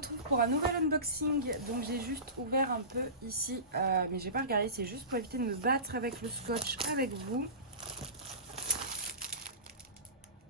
retrouve pour un nouvel unboxing. Donc j'ai juste ouvert un peu ici, mais j'ai pas regardé, c'est juste pour éviter de me battre avec le scotch avec vous.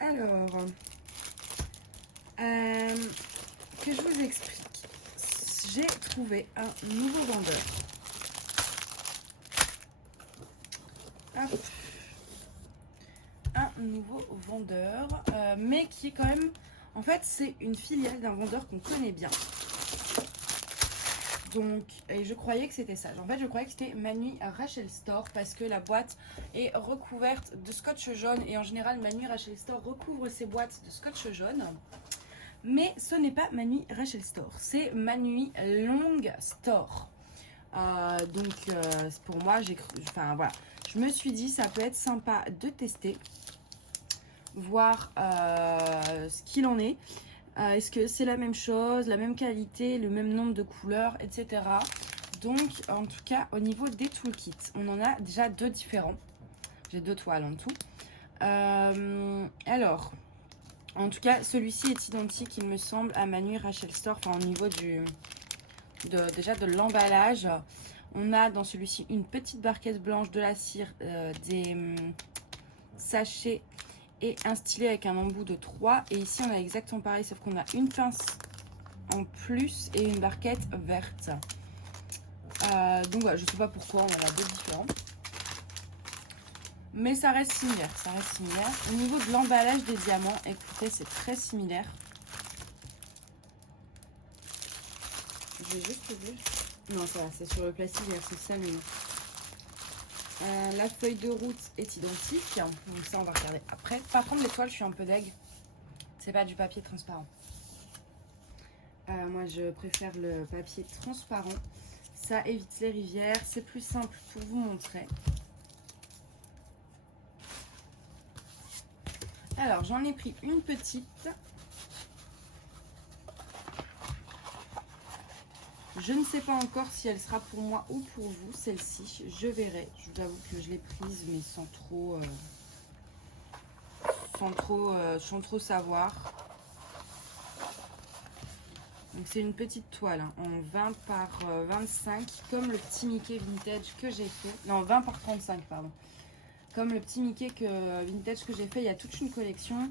Alors, que je vous explique. J'ai trouvé un nouveau vendeur. Hop. Un nouveau vendeur, mais qui est quand même... En fait, c'est une filiale d'un vendeur qu'on connaît bien. Donc, et je croyais que c'était ça. En fait, je croyais que c'était Manui Rachel Store parce que la boîte est recouverte de scotch jaune. Et en général, Manui Rachel Store recouvre ses boîtes de scotch jaune. Mais ce n'est pas Manui Rachel Store, c'est Manui Long Store. Pour moi, voilà, je me suis dit ça peut être sympa de tester, voir ce qu'il en est. Est-ce que c'est la même chose, la même qualité, le même nombre de couleurs, etc. Donc, en tout cas, au niveau des toolkits, on en a déjà deux différents. J'ai deux toiles en tout. Alors, en tout cas, celui-ci est identique, il me semble, à Manui Rachel Store. Enfin, au niveau déjà de l'emballage. On a dans celui-ci une petite barquette blanche, de la cire, des sachets et un stylet avec un embout de 3. Et ici, on a exactement pareil, sauf qu'on a une pince en plus et une barquette verte. Donc voilà, je sais pas pourquoi on en a deux différents. Mais ça reste similaire, ça reste similaire. Au niveau de l'emballage des diamants, écoutez, c'est très similaire. Je vais juste ouvrir. Non, ça va, c'est sur le plastique, c'est ça, mais la feuille de route est identique. Donc ça, on va regarder après. Par contre, les toiles, je suis un peu deg. C'est pas du papier transparent. Moi, je préfère le papier transparent. Ça évite les rivières. C'est plus simple pour vous montrer. Alors, j'en ai pris une petite. Je ne sais pas encore si elle sera pour moi ou pour vous, celle-ci. Je verrai. Je vous avoue que je l'ai prise, mais sans trop savoir. Donc c'est une petite toile hein, en 20 par 25, comme le petit Mickey vintage que j'ai fait. Non, 20 par 35, pardon. Comme le petit Mickey vintage que j'ai fait, il y a toute une collection.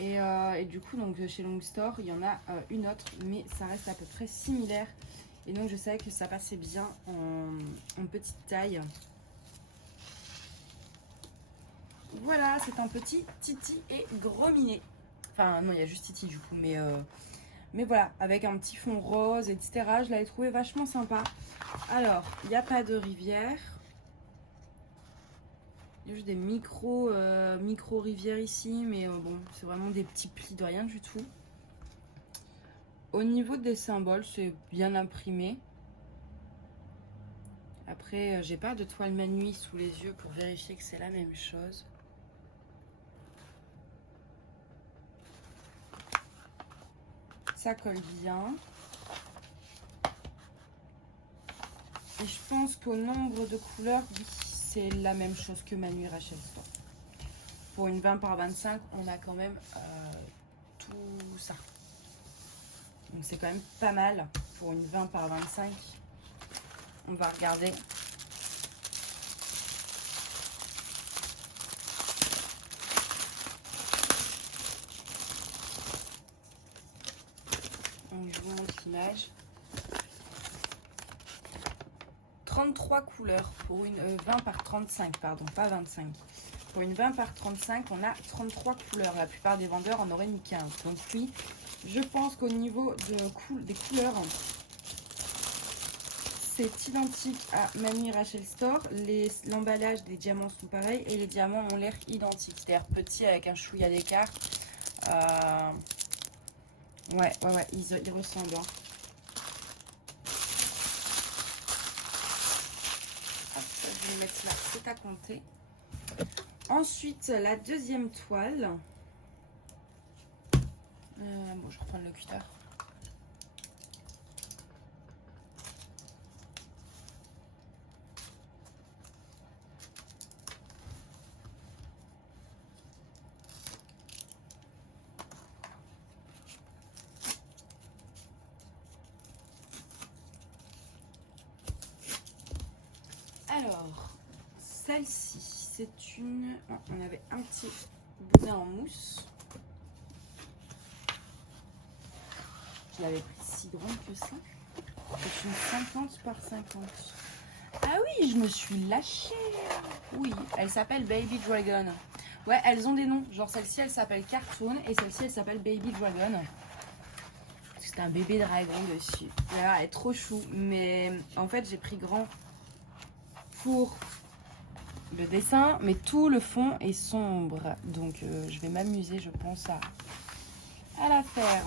Et du coup, donc chez Long Store, il y en a une autre, mais ça reste à peu près similaire. Et donc je savais que ça passait bien en petite taille. Voilà, c'est un petit Titi et Gros Minet. Enfin non, il y a juste Titi du coup, mais voilà, avec un petit fond rose, etc. Je l'avais trouvé vachement sympa. Alors, il n'y a pas de rivière. Il y a juste des micro rivières ici, mais bon, c'est vraiment des petits plis de rien du tout. Au niveau des symboles, c'est bien imprimé. Après, j'ai pas de toile Manui sous les yeux pour vérifier que c'est la même chose. Ça colle bien. Et je pense qu'au nombre de couleurs, oui, c'est la même chose que Manui Rachel Store. Pour une 20 par 25, on a quand même tout ça. Donc c'est quand même pas mal pour une 20 par 25. On va regarder. On joue l'image. 33 couleurs pour une 20 par 35, pardon, pas 25. Pour une 20 par 35, on a 33 couleurs. La plupart des vendeurs en auraient mis 15. Donc oui, je pense qu'au niveau des couleurs, c'est identique à Manui Rachel Store. L'emballage des diamants sont pareils et les diamants ont l'air identiques. C'est-à-dire petits avec un chouïa d'écart. Ouais, ils ressemblent. Hein. Hop, je vais mettre là, c'est à compter. Ensuite, la deuxième toile. Bon, je reprends le cutter. celle-ci, c'est une... Oh, on avait un petit boudin en mousse. Je l'avais pris si grande que ça. C'est une 50 par 50. Ah oui, je me suis lâchée. Oui, elle s'appelle Baby Dragon. Ouais, elles ont des noms. Genre celle-ci, elle s'appelle Cartoon et celle-ci, elle s'appelle Baby Dragon. C'est un bébé dragon dessus. Voilà, elle est trop chou. Mais en fait, j'ai pris grand pour le dessin, mais tout le fond est sombre. Donc, je vais m'amuser, je pense, à la faire.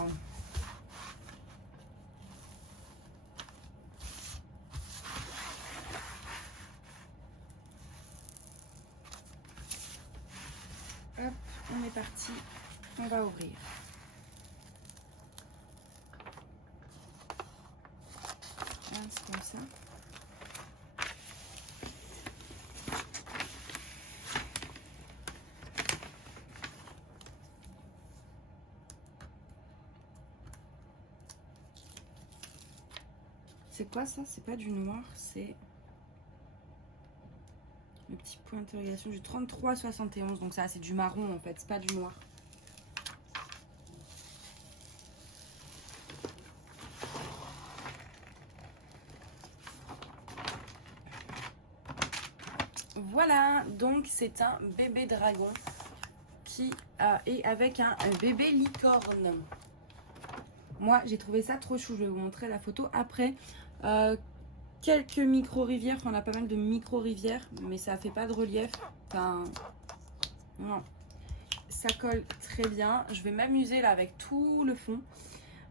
Hop, on est parti. On va ouvrir. C'est comme ça. C'est quoi ça? C'est pas du noir, c'est le petit point d'interrogation du 33,71. Donc ça, c'est du marron en fait, c'est pas du noir. Voilà, donc c'est un bébé dragon qui est avec un bébé licorne. Moi, j'ai trouvé ça trop chou. Je vais vous montrer la photo après. Quelques micro-rivières. Enfin, on a pas mal de micro-rivières, mais ça fait pas de relief. Enfin, non. Ça colle très bien. Je vais m'amuser là avec tout le fond.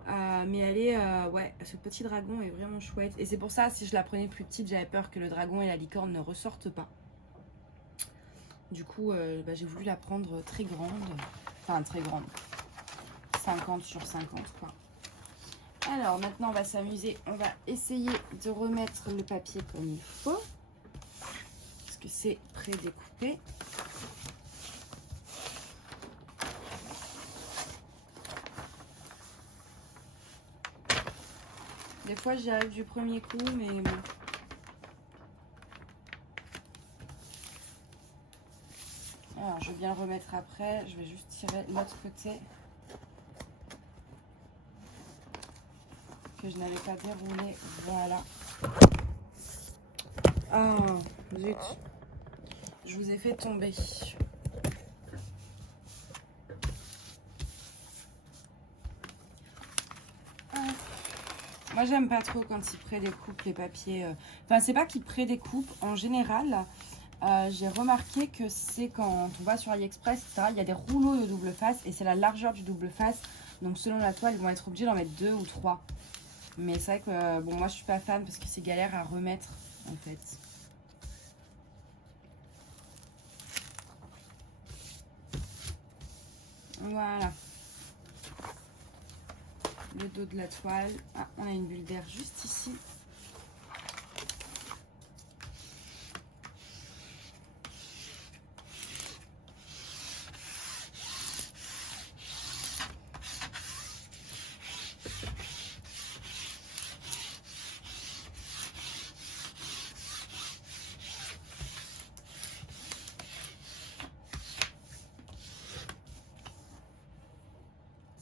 Mais elle est... ouais, ce petit dragon est vraiment chouette. Et c'est pour ça, si je la prenais plus petite, j'avais peur que le dragon et la licorne ne ressortent pas. Du coup, j'ai voulu la prendre très grande. Enfin, très grande. 50 sur 50, quoi. Alors, maintenant, on va s'amuser. On va essayer de remettre le papier comme il faut. Parce que c'est pré-découpé. Des fois, j'y arrive du premier coup, mais bon. Alors, je vais bien le remettre après. Je vais juste tirer l'autre côté. Que je n'avais pas déroulé. Voilà. Ah, zut. Je vous ai fait tomber. Moi, j'aime pas trop quand ils prédécoupent les papiers. Enfin, c'est pas qu'ils prédécoupent. En général, j'ai remarqué que c'est quand on va sur AliExpress, etc., il y a des rouleaux de double face et c'est la largeur du double face. Donc, selon la toile, ils vont être obligés d'en mettre 2 ou 3. Mais c'est vrai que, bon, moi, je suis pas fan parce que c'est galère à remettre, en fait. Voilà. Le dos de la toile. Ah, on a une bulle d'air juste ici.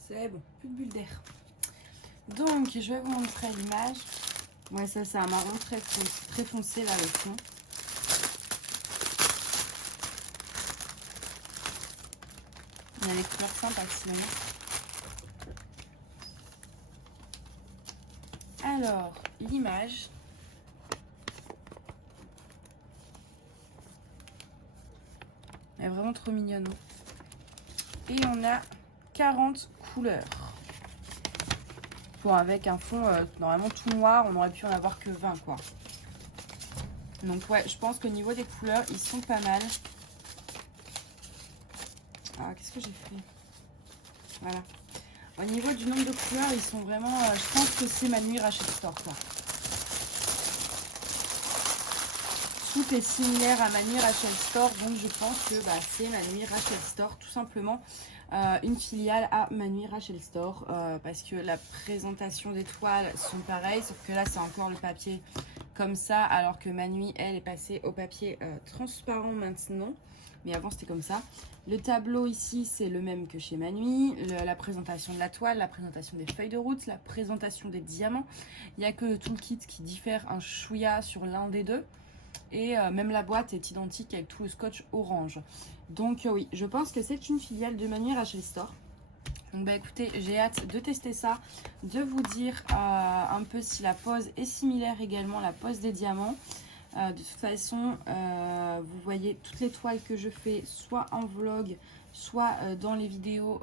C'est bon, plus de bulle d'air. Donc, je vais vous montrer l'image. Ouais, ça, c'est un marron très foncé, là, le fond. Il y a les couleurs sympas, sinon. Alors, l'image. Elle est vraiment trop mignonne. Et on a 40 couleurs. Bon, avec un fond normalement tout noir, on aurait pu en avoir que 20, quoi. Donc ouais, je pense qu'au niveau des couleurs, ils sont pas mal. Ah, qu'est-ce que j'ai fait? Voilà. Au niveau du nombre de couleurs, ils sont vraiment... je pense que c'est ma nuit Rachel Store, quoi. Tout est similaire à ma nuit Rachel Store, donc je pense que c'est ma nuit Rachel Store, tout simplement. Une filiale à ma nuit Rachel Store, parce que la présentation des toiles sont pareilles, sauf que là, c'est encore le papier comme ça, alors que ma nuit, elle, est passée au papier transparent maintenant. Mais avant, c'était comme ça. Le tableau ici, c'est le même que chez Manui. La présentation de la toile, la présentation des feuilles de route, la présentation des diamants. Il n'y a que le toolkit qui diffère un chouïa sur l'un des deux. Et même la boîte est identique avec tout le scotch orange. Donc oui, je pense que c'est une filiale de Manui Rachel Store. Donc bah écoutez, j'ai hâte de tester ça, de vous dire un peu si la pose est similaire également, la pose des diamants. De toute façon, vous voyez toutes les toiles que je fais, soit en vlog, soit dans les vidéos,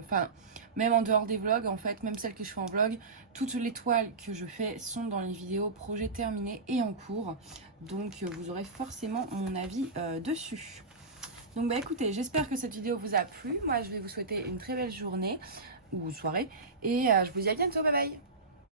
enfin, même en dehors des vlogs, en fait, même celles que je fais en vlog, toutes les toiles que je fais sont dans les vidéos projet terminé et en cours. Donc, vous aurez forcément mon avis dessus. Donc, bah écoutez, j'espère que cette vidéo vous a plu. Moi, je vais vous souhaiter une très belle journée ou soirée. Et je vous dis à bientôt, bye bye!